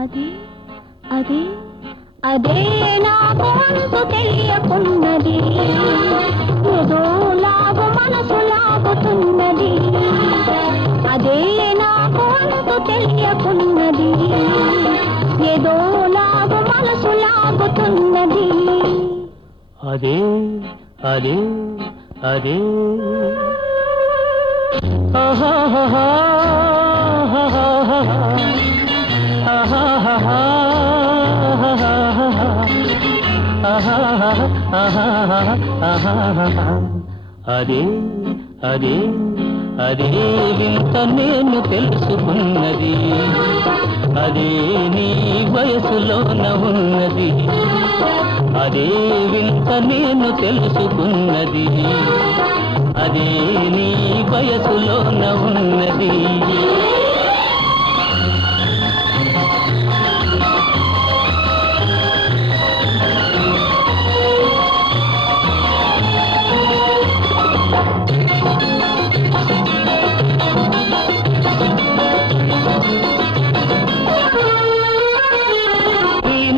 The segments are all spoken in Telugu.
అది అది అదే నాకు అంతు తెలియకున్నది, ఏదో లాగు మనసు లాగుతున్నది. అదే నాకు అంతు తెలియకున్నది, ఏదో లాగు మనసు లాగుతున్నది. అదే అదే అదే అదే అదే అదే వింత నేను తెలుసుకున్నది, అదే నీ వయసులోన ఉన్నది. అదే వింత నేను తెలుసుకున్నది, అదే నీ వయసులోన ఉన్నది.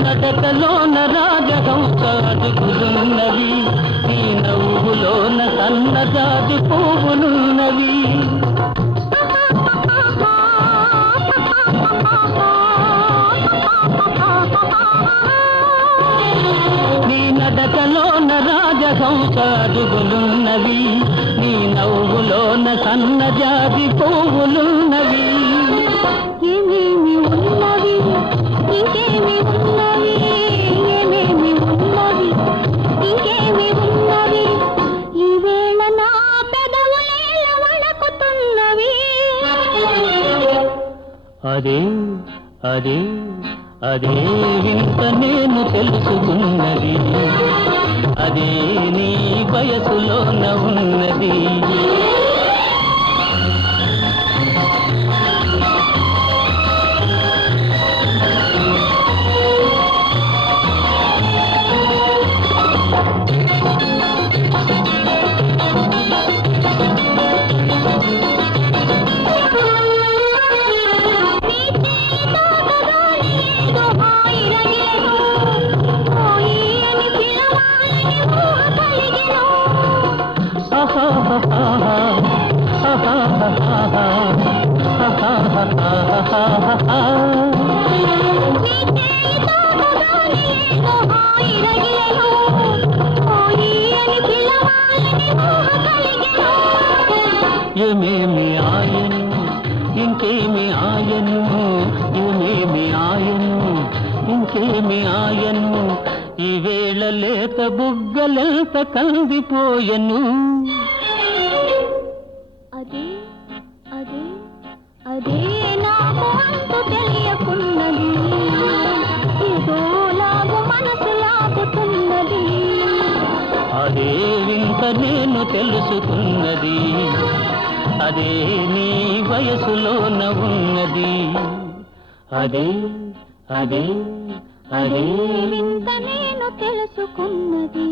నడకలోన రాజహంస అడుగులున్నవి, నీ నవ్వులోన సన్నజాజి పువ్వులున్నవి. నీ నడకలోన రాజహంస అడుగులున్నవి, నీ నవ్వులోన సన్నజాజి పువ్వులున్నవి. ఏమేమి ఉన్నవి ఇంకేమి ఉన్నవి, ఏమేమి ఉన్నవి ఇంకేమి ఉన్నవి, ఈవేళ నా పెదవులేల వణకుతున్నవి. అదే అదే అదే వింత నేను తెలుసుకున్నది, అదే నీ వయసులోన ఉన్నది. ఏమేమి ఆయను ఇంకేమి ఆయను, ఏమేమి ఆయను ఇంకేమి ఆయను, ఈవేళ లేత బుగ్గలెంత కందిపోయెను. అదే అదే అదే నాకు అంతు తెలియకున్నది, ఏదో లాగు మనసు లాగుతున్నది. అదే వింత నేను తెలుసుకున్నది, అదే నీ వయసులోన ఉన్నది. అదే అదే అదే వింత నేను తెలుసుకున్నది.